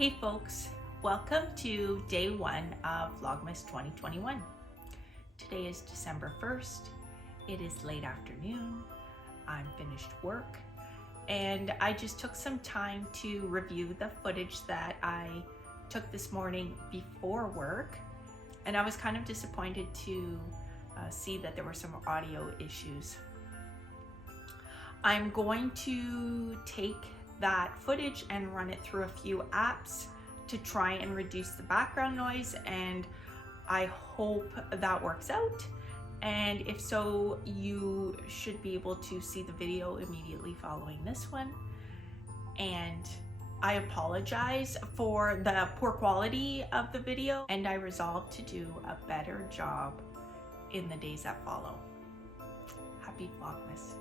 Hey folks, welcome to day one of Vlogmas 2021. Today is December 1st. It is late afternoon. I'm finished work and I just took some time to review the footage that I took this morning before work, and I was kind of disappointed to see that there were some audio issues. I'm going to take that footage and run it through a few apps to try and reduce the background noise, and I hope that works out. And if so, you should be able to see the video immediately following this one. And I apologize for the poor quality of the video, and I resolve to do a better job in the days that follow. Happy Vlogmas.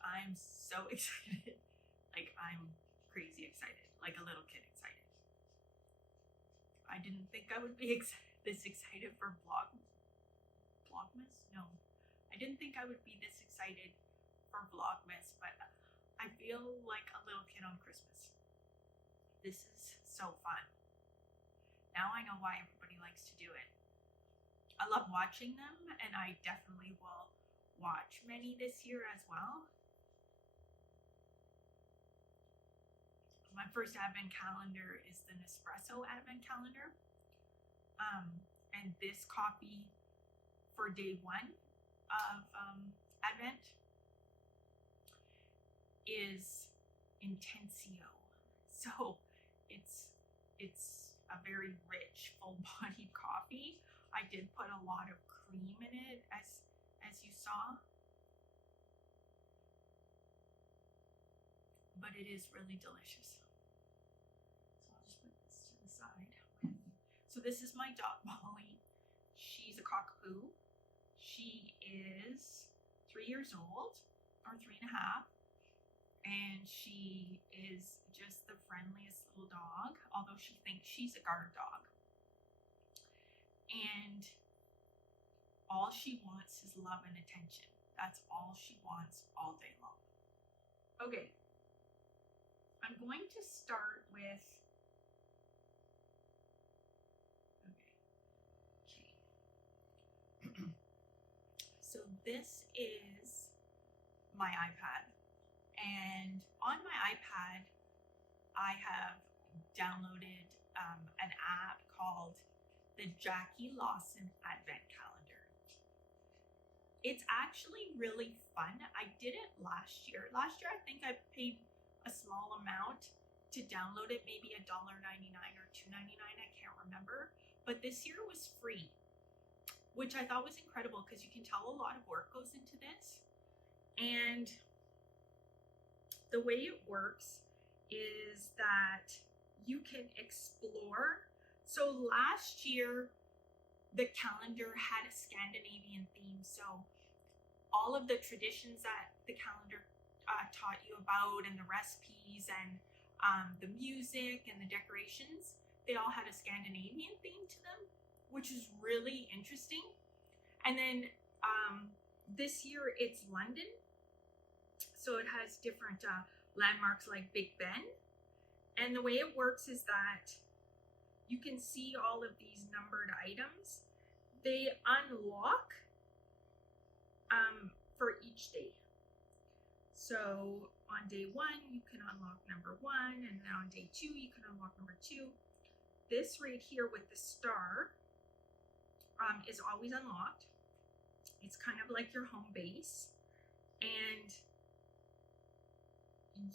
I'm so excited. Like, I'm crazy excited, like a little kid excited. I didn't think I would be this excited for Vlogmas? No. I didn't think I would be this excited for Vlogmas, but I feel like a little kid on Christmas. This is so fun. Now I know why everybody likes to do it. I love watching them, and I definitely will watch many this year as well. My first advent calendar is the Nespresso advent calendar. And this copy for day one of Advent is Intensio. So it's a very rich, full-bodied coffee. I did put a lot of cream in it, as you saw. But it is really delicious. So I'll just put this to the side. So this is my dog, Molly. She's a cockapoo. She is 3 years old, or 3.5. And she is just the friendliest little dog, although she thinks she's a guard dog. And all she wants is love and attention. That's all she wants all day long. Okay, I'm going to start with, okay. So this is my iPad. And on my iPad, I have downloaded an app called the Jackie Lawson Advent Calendar. It's actually really fun. I did it last year. Last year, I think I paid a small amount to download it, maybe $1.99 or $2.99, I can't remember. But this year was free, which I thought was incredible because you can tell a lot of work goes into this. And the way it works is that you can explore. So last year, the calendar had a Scandinavian theme. So all of the traditions that the calendar taught you about, and the recipes, and the music and the decorations, they all had a Scandinavian theme to them, which is really interesting. And then this year it's London. So it has different landmarks like Big Ben. And the way it works is that you can see all of these numbered items. They unlock for each day. So on day 1, you can unlock number 1, and then on day 2, you can unlock number 2. This right here with the star is always unlocked. It's kind of like your home base. And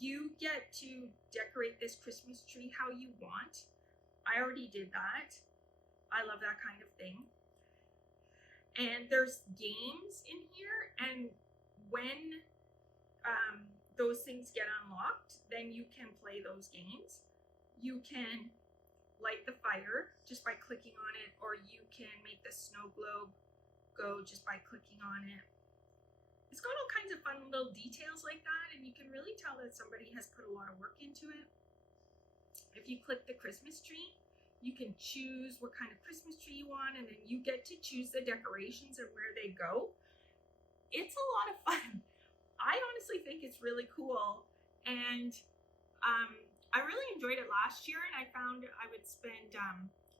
you get to decorate this Christmas tree how you want. I already did that. I love that kind of thing. And there's games in here, and when those things get unlocked, then you can play those games. You can light the fire just by clicking on it, or you can make the snow globe go just by clicking on it. It's got all kinds of fun little details like that, and you can really tell that somebody has put a lot of work into it. If you click the Christmas tree, you can choose what kind of Christmas tree you want, and then you get to choose the decorations and where they go. It's a lot of fun. I honestly think it's really cool, and I really enjoyed it last year, and I found I would spend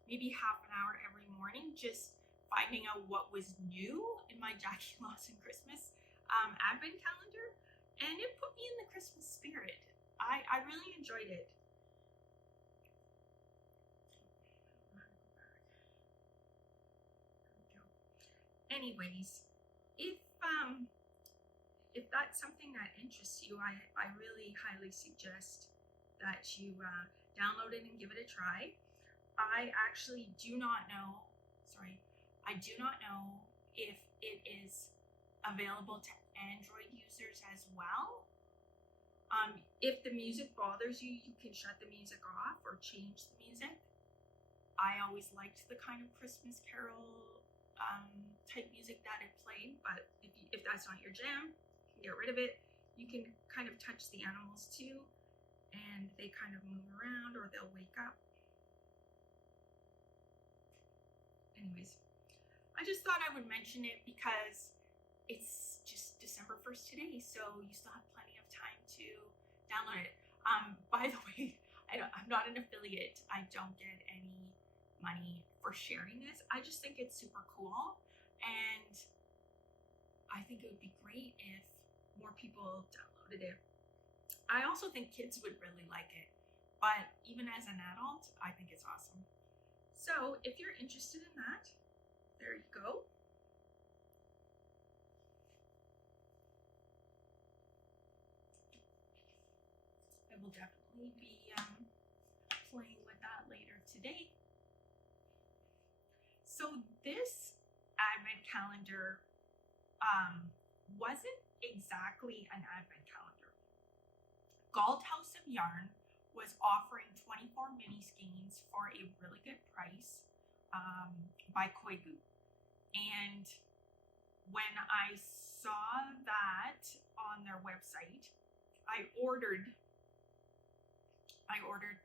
maybe half an hour every morning just finding out what was new in my Jackie Lawson Christmas Advent calendar, and it put me in the Christmas spirit. I really enjoyed it. Anyways, if that's something that interests you, I really highly suggest that you download it and give it a try. I actually do not know if it is available to Android users as well. If the music bothers you, you can shut the music off or change the music. I always liked the kind of Christmas carol type music that it played, but if that's not your jam, you can get rid of it. You can kind of touch the animals too, and they kind of move around or they'll wake up. Anyways, I just thought I would mention it because it's just December 1st today, so you still have plenty of time to download it. By the way, I'm not an affiliate. I don't get any money for sharing this. I just think it's super cool, and I think it would be great if more people downloaded it. I also think kids would really like it, but even as an adult, I think it's awesome. So if you're interested in that, there you go. I will definitely be playing with that later today. So this Advent calendar wasn't exactly an Advent calendar. Galt House of Yarn was offering 24 mini skeins for a really good price, by hygge. And when I saw that on their website, I ordered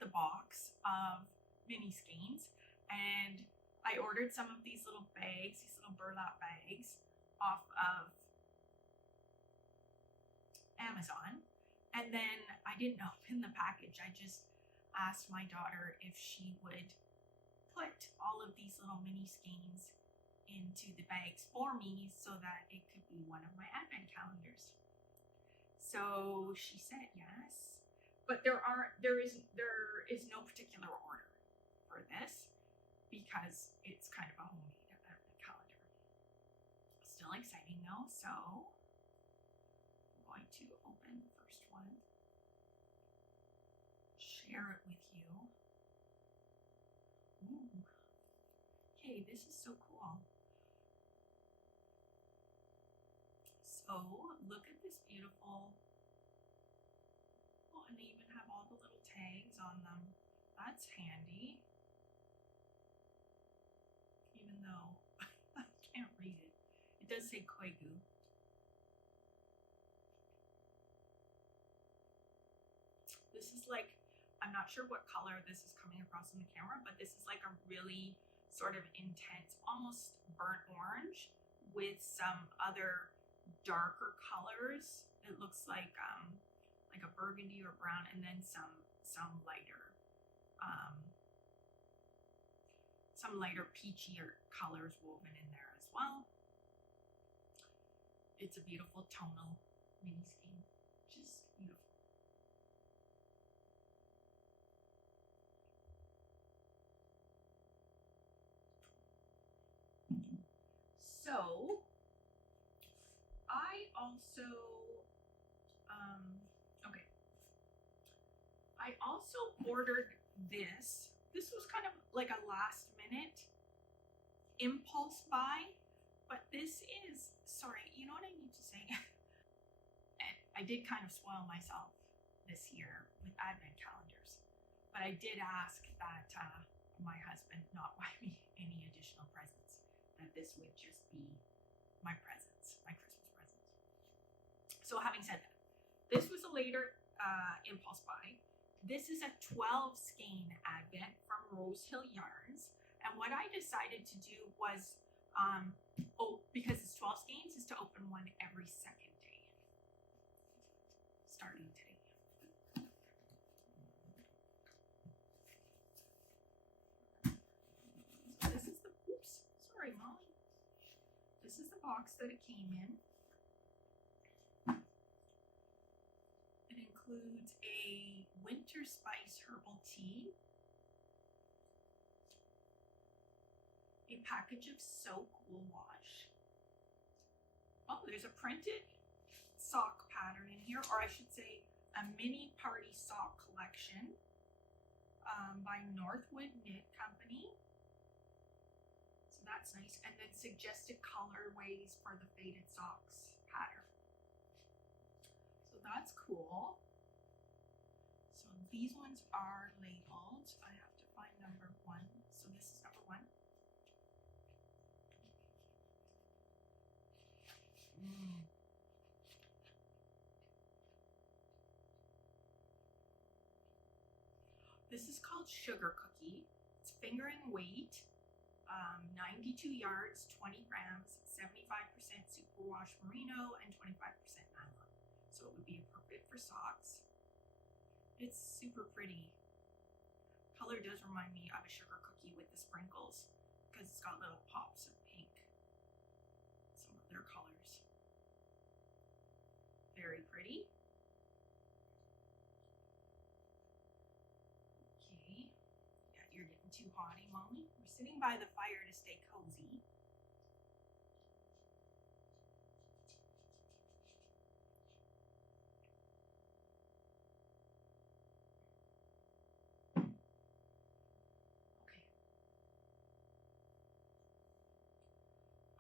the box of mini skeins, and I ordered some of these little bags, these little burlap bags off of Amazon. And then I didn't open the package. I just asked my daughter if she would put all of these little mini skeins into the bags for me so that it could be one of my advent calendars. So she said yes, but there is no particular order for this because it's kind of a homemade advent calendar. Still exciting though, so I'm going to open the first one, share it with you. Ooh. Okay, this is so cool. So look at this beautiful, oh, and they even have all the little tags on them. That's handy. Even though I can't read it. It does say hygge. This is like, I'm not sure what color this is coming across in the camera, but this is like a really sort of intense, almost burnt orange with some other darker colors. It looks like a burgundy or brown, and then some lighter peachier colors woven in there as well. It's a beautiful tonal mini skein, which is beautiful. So I also, I also ordered this. This was kind of like a last minute impulse buy, but this is, sorry, you know what I need to say? I did kind of spoil myself this year with advent calendars, but I did ask that my husband not buy me any additional presents, that this would just be my presents, my Christmas presents. So having said that, this was a later impulse buy. This is a 12 skein advent from Rosehill Yarns. And what I decided to do was, because it's 12 skeins, is to open one every second day, starting today. So this is the, oops, sorry, Molly. This is the box that it came in. It includes a winter spice herbal tea, a package of soap wool wash. Oh, there's a printed sock pattern in here, or I should say a mini party sock collection by Northwood Knit Company. So that's nice. And then suggested colorways for the faded socks pattern. So that's cool. So these ones are labeled. I have to find number 1. So this is number 1. This is called Sugar Cookie. It's fingering weight, 92 yards, 20 grams, 75% superwash merino, and 25% nylon. So it would be appropriate for socks. It's super pretty. Color does remind me of a sugar cookie with the sprinkles because it's got little pops of pink. Some of their colors. Very pretty. Okay. Yeah, you're getting too hotty, Molly. We're sitting by the fire to stay cozy.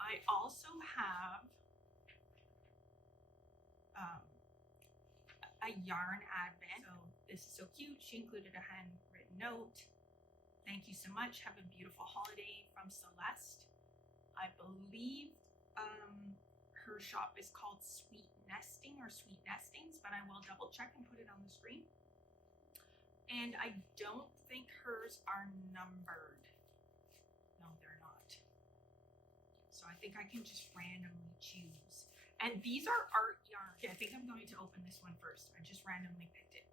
I also have a yarn advent. So this is so cute. She included a handwritten note thank you so much. Have a beautiful holiday from Celeste. I believe her shop is called Sweet Nesting or Sweet Nestings, but I will double check and put it on the screen. And I don't think hers are numbered. No, they're not. So I think I can just randomly choose. And these are art yarn. Okay, I think I'm going to open this one first. I just randomly picked it.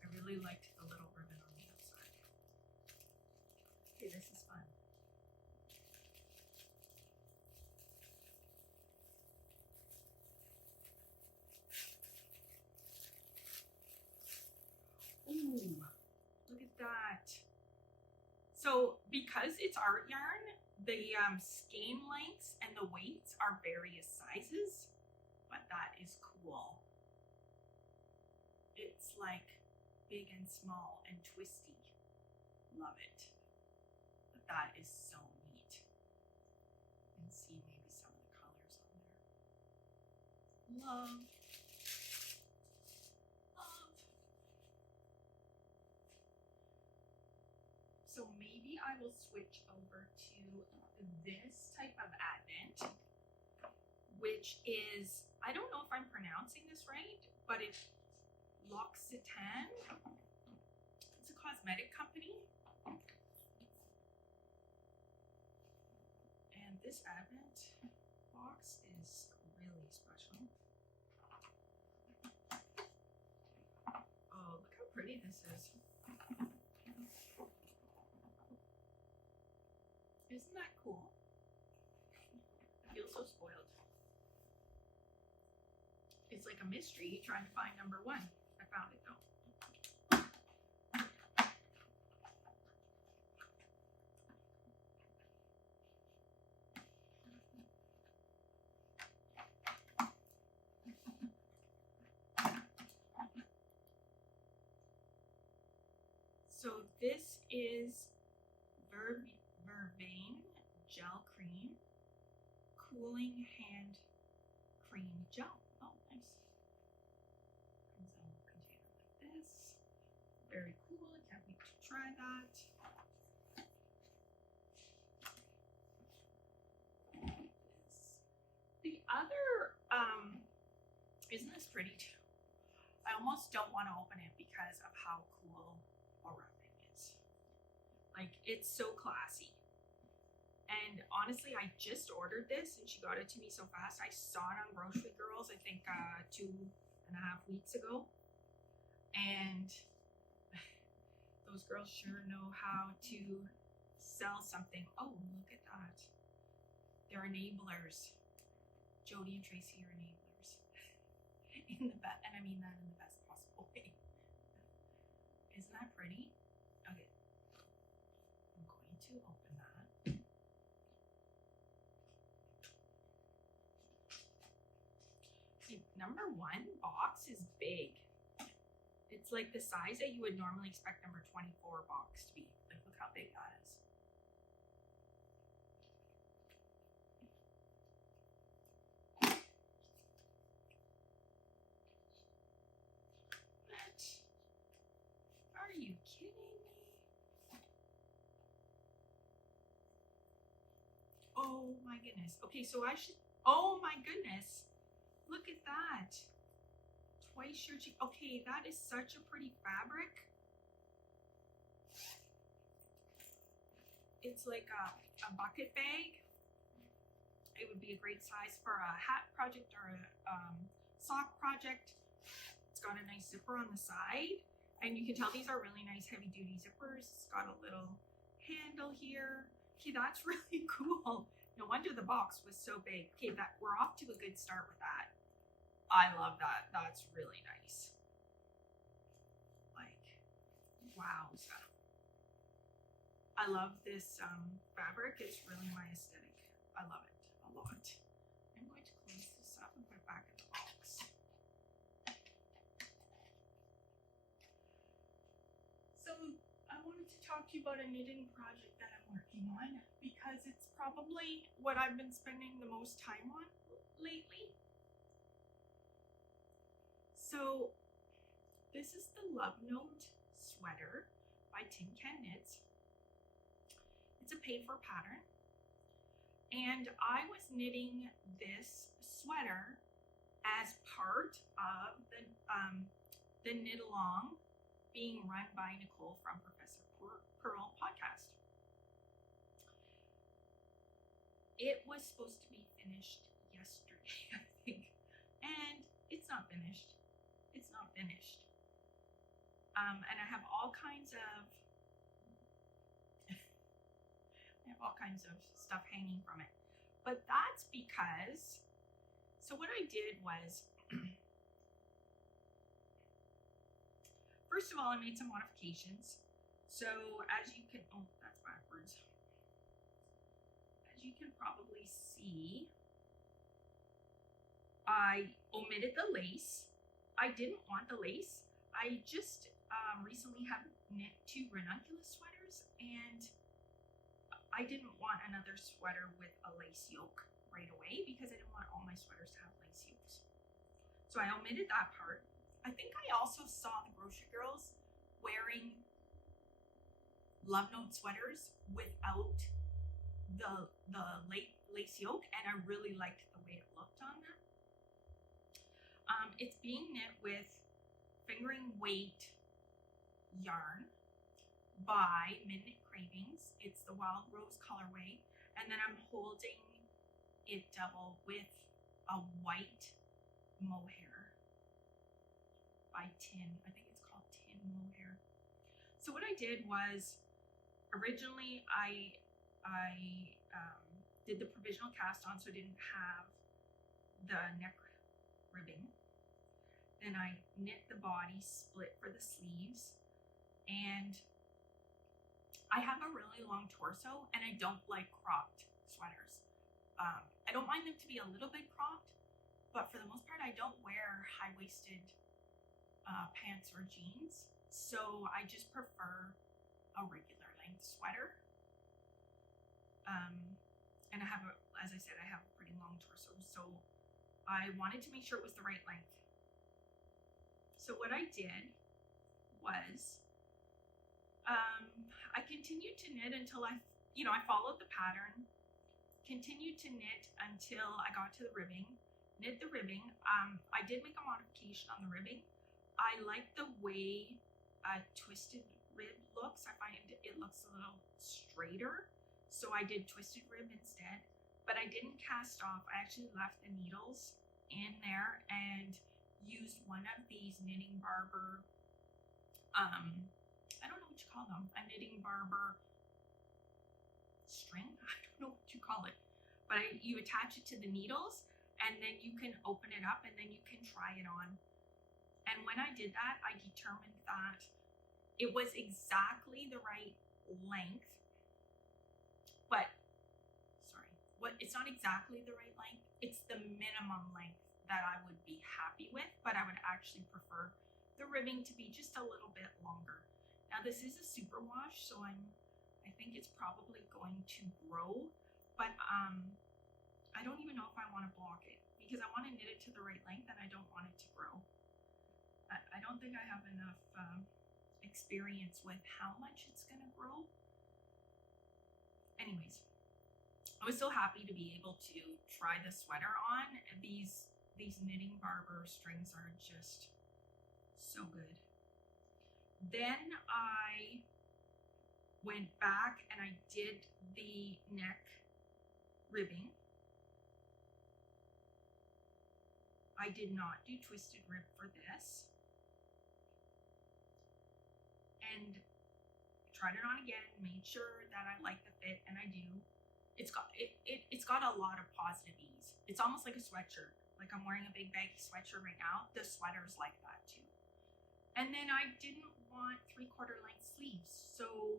I really liked the little ribbon on the outside. Okay, this is fun. Ooh, look at that. So because it's art yarn, the skein lengths and the weights are various sizes, but that is cool. It's like big and small and twisty. Love it. But that is so neat. You can see maybe some of the colors on there. Love. So maybe I will switch over to this type of Advent, which is, I don't know if I'm pronouncing this right, but it's L'Occitane. It's a cosmetic company. And this Advent box is really special. Oh, look how pretty this is. Isn't that cool? I feel so spoiled. It's like a mystery trying to find number one. I found it though. So this is Vervain Gel Cream, Cooling Hand Cream Gel. Oh, nice. Comes in a container like this. Very cool. I can't wait to try that. The other, isn't this pretty too? I almost don't want to open it because of how cool Oreving is. Like, it's so classy. And honestly, I just ordered this and she got it to me so fast. I saw it on Grocery Girls, I think 2.5 weeks ago. And those girls sure know how to sell something. Oh, look at that. They're enablers. Jody and Tracy are enablers. In the best, and I mean that in the best possible way. Isn't that pretty? Okay. I'm going to open that. See, number one box is big. It's like the size that you would normally expect number 24 box to be. Like, look how big that is. What? Are you kidding me? Oh my goodness. Okay, so I should, oh my goodness. Look at that. Twice your cheek. Okay, that is such a pretty fabric. It's like a bucket bag. It would be a great size for a hat project or a sock project. It's got a nice zipper on the side. And you can tell these are really nice heavy duty zippers. It's got a little handle here. Okay, that's really cool. No wonder the box was so big. Okay, we're off to a good start with that. I love that. That's really nice. Like, wowza. I love this fabric. It's really my aesthetic. I love it a lot. I'm going to close this up and put it back in the box. So I wanted to talk to you about a knitting project that I'm working on because it's probably what I've been spending the most time on lately. So this is the Love Note sweater by Tin Can Knits. It's a pay for pattern. And I was knitting this sweater as part of the knit along being run by Nicole from Professor Pearl podcast. It was supposed to be finished yesterday, I think, and it's not finished. It's not finished. And I have all kinds of stuff hanging from it. But that's because, so what I did was, first of all, I made some modifications. So as you can, oh, that's backwards. As you can probably see, I omitted the lace. I didn't want the lace. I just recently have knit 2 ranunculus sweaters, and I didn't want another sweater with a lace yoke right away because I didn't want all my sweaters to have lace yokes. So I omitted that part. I think I also saw the grocery girls wearing Love Note sweaters without the lace yoke, and I really liked the way it looked on them. It's being knit with Fingering Weight yarn by Midnight Cravings. It's the Wild Rose colorway, and then I'm holding it double with a white mohair by Tin. I think it's called Tin mohair. So what I did was, originally I did the provisional cast on, so I didn't have the neck ribbing. Then I knit the body split for the sleeves, and I have a really long torso, and I don't like cropped sweaters. I don't mind them to be a little bit cropped, but for the most part, I don't wear high-waisted pants or jeans, so I just prefer a regular length sweater. And I have, as I said, I have a pretty long torso, so I wanted to make sure it was the right length. So what I did was, I continued to knit until I followed the pattern, continued to knit until I got to the ribbing, knit the ribbing. I did make a modification on the ribbing. I like the way a twisted rib looks. I find it looks a little straighter, so I did twisted rib instead, but I didn't cast off. I actually left the needles in there and used one of these Knitting Barber, I don't know what you call them, a Knitting Barber string, I don't know what you call it, but you attach it to the needles, and then you can open it up, and then you can try it on. And when I did that, I determined that it was exactly the right length, but it's not exactly the right length, it's the minimum length that I would be happy with, but I would actually prefer the ribbing to be just a little bit longer. Now this is a super wash, so I think it's probably going to grow, but I don't even know if I want to block it because I want to knit it to the right length and I don't want it to grow. I don't think I have enough experience with how much it's going to grow. Anyways, I was so happy to be able to try the sweater on. These Knitting Barber strings are just so good. Then I went back and I did the neck ribbing. I did not do twisted rib for this. And tried it on again, made sure that I like the fit, and I do. It's got a lot of positive ease. It's almost like a sweatshirt. Like I'm wearing a big baggy sweatshirt right now. The sweater's like that too. And then I didn't want 3/4 length sleeves, so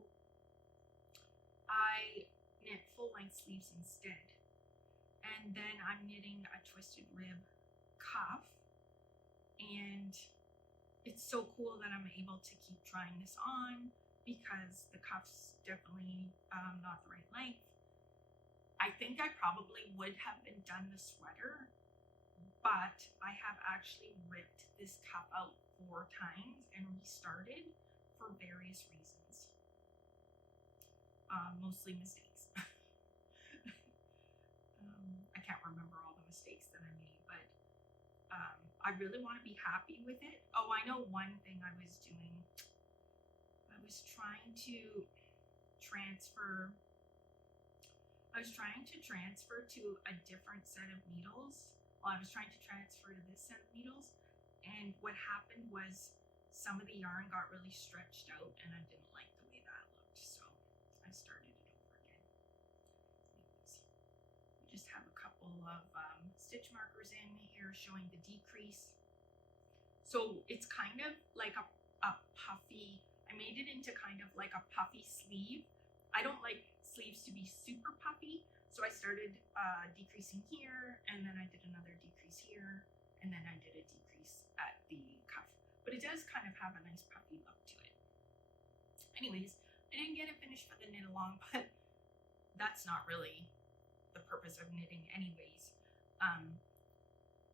I knit full length sleeves instead. And then I'm knitting a twisted rib cuff, and it's so cool that I'm able to keep trying this on because the cuff's definitely not the right length. I think I probably would have been done the sweater, but I have actually ripped this cuff out 4 times and restarted for various reasons. mostly mistakes. I can't remember all the mistakes that I made, but I really want to be happy with it. Oh, I know one thing I was doing. I was trying to transfer to a different set of needles. Well, I was trying to transfer to this set of needles, and what happened was some of the yarn got really stretched out, and I didn't like the way that looked, so I started it over again. Anyways, we just have a couple of stitch markers in here showing the decrease. So it's kind of like a puffy, I made it into kind of like a puffy sleeve. I don't like sleeves to be super puffy, so I started decreasing here, and then I did another decrease here, and then I did a decrease at the cuff. But it does kind of have a nice puffy look to it. Anyways, I didn't get it finished for the knit along, but that's not really the purpose of knitting anyways.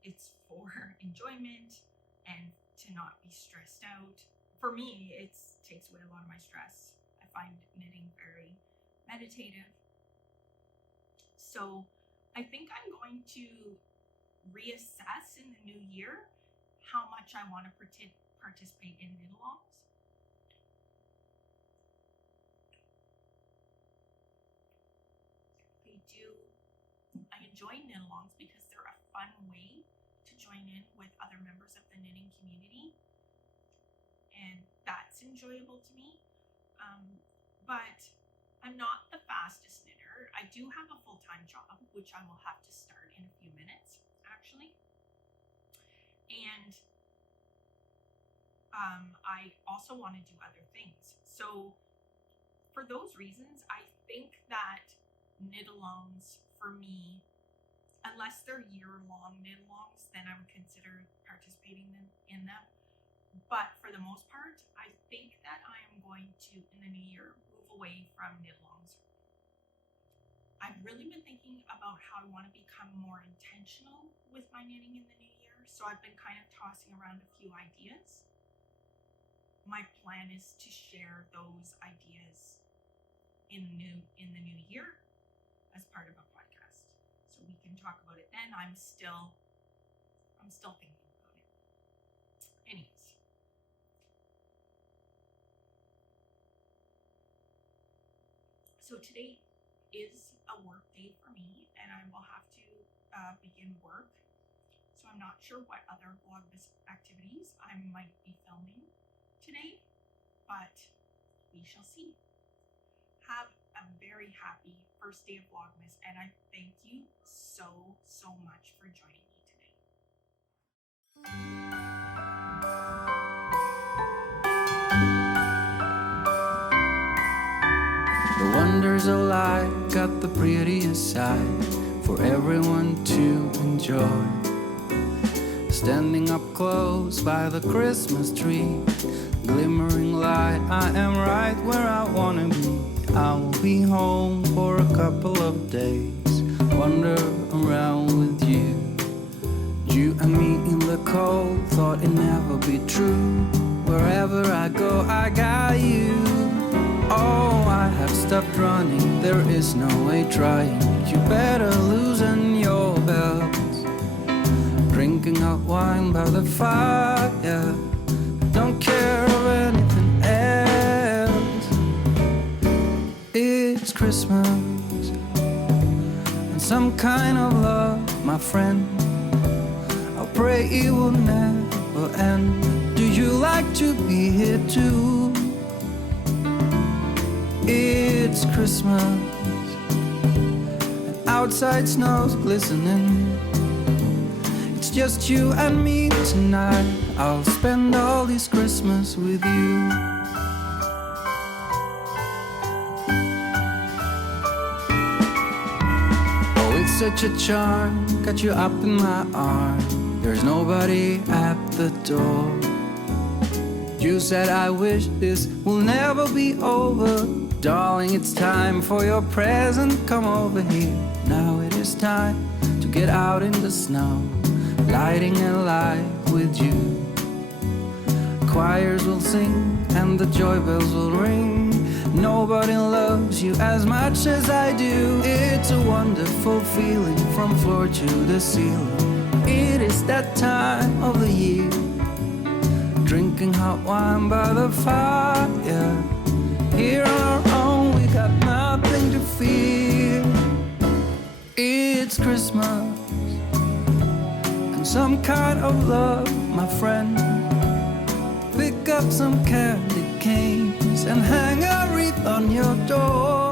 It's for enjoyment and to not be stressed out. For me, it takes away a lot of my stress. I find knitting very meditative. So I think I'm going to reassess in the new year how much I want to participate in knit-alongs. I enjoy knit-alongs because they're a fun way to join in with other members of the knitting community, and that's enjoyable to me. But I'm not the fastest knitter. I do have a full-time job, which I will have to start in a few minutes, actually. And I also want to do other things. So for those reasons, I think that knit-alongs for me, unless they're year-long knit-alongs, then I would consider participating in them. But for the most part, I think that I am going to, in the new year, move away from knit-alongs. I've really been thinking about how I want to become more intentional with my knitting in the new year. So I've been kind of tossing around a few ideas. My plan is to share those ideas in the new year as part of a podcast, so we can talk about it then. I'm still thinking about it. Anyways, so today is a work day for me, and I will have to begin work. So I'm not sure what other Vlogmas activities I might be filming today, but we shall see. Have a very happy first day of Vlogmas, and I thank you so much for joining me today. The wonders of life got the prettiest side for everyone to enjoy. Standing up close by the Christmas tree, glimmering light, I am right where I wanna be. I will be home for a couple of days, wander around with you. You and me in the cold, thought it'd never be true. Wherever I go, I got you. Oh, I have stopped running, there is no way trying. You better loosen your belt. Drinking hot wine by the fire, don't care of anything else. It's Christmas, and some kind of love, my friend. I pray it will never end. Do you like to be here too? It's Christmas, and outside snow's glistening. It's just you and me tonight. I'll spend all this Christmas with you. Oh, it's such a charm, got you up in my arms. There's nobody at the door. You said I wish this will never be over. Darling, it's time for your present, come over here. Now it is time to get out in the snow, lighting a light with you. Choirs will sing and the joy bells will ring. Nobody loves you as much as I do. It's a wonderful feeling from floor to the ceiling. It is that time of the year, drinking hot wine by the fire. Here on our own, we got nothing to fear. It's Christmas and some kind of love, my friend. Pick up some candy canes and hang a wreath on your door.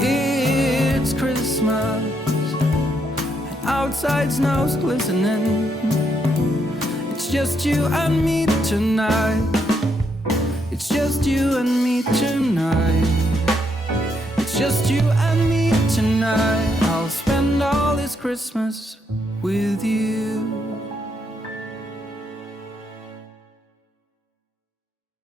It's Christmas and outside snow's glistening. It's just you and me tonight. It's just you and me tonight. It's just you and me tonight. I'll spend all this Christmas with you.